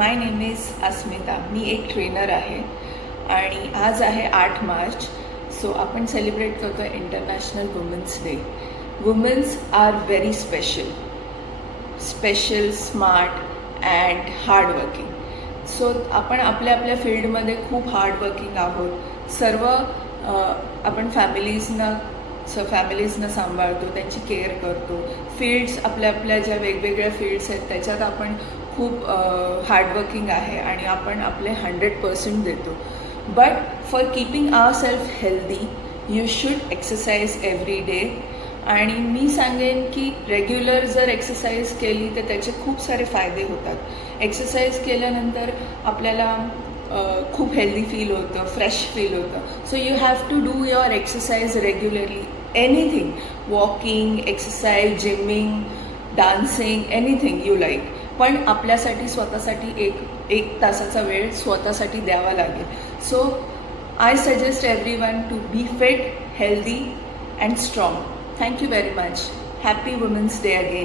My name is अस्मिता. मी एक trainer आहे आणि आज आहे 8 मार्च. सो आपण सेलिब्रेट करतो international women's day. Women's are very special, smart and hardworking. So आपण आपल्या आपल्या फील्डमध्ये खूप हार्डवर्किंग आहोत. सर्व आपण फॅमिलीजना सांभाळतो, त्यांची केअर करतो. फील्ड्स आपल्या ज्या वेगवेगळ्या फील्ड्स आहेत त्याच्यात आपण खूप हार्डवर्किंग आहे आणि आपण आपले 100% देतो. But for keeping our self healthy you should exercise every day. आणि मी सांगेन की रेग्युलर जर एक्सरसाइज केली तर त्याचे खूप सारे फायदे होतात. एक्सरसाइज केल्यानंतर आपल्याला खूप हेल्दी फील होतं, फ्रेश फील होतं. So you have to do your exercise regularly. Anything, walking, exercise, gymming, dancing, anything you like. पण आपल्यासाठी स्वतःसाठी एक तासाचा वेळ स्वतःसाठी द्यावा लागेल. So I suggest everyone to be fit, healthy and strong. Thank you very much. Happy Women's Day again.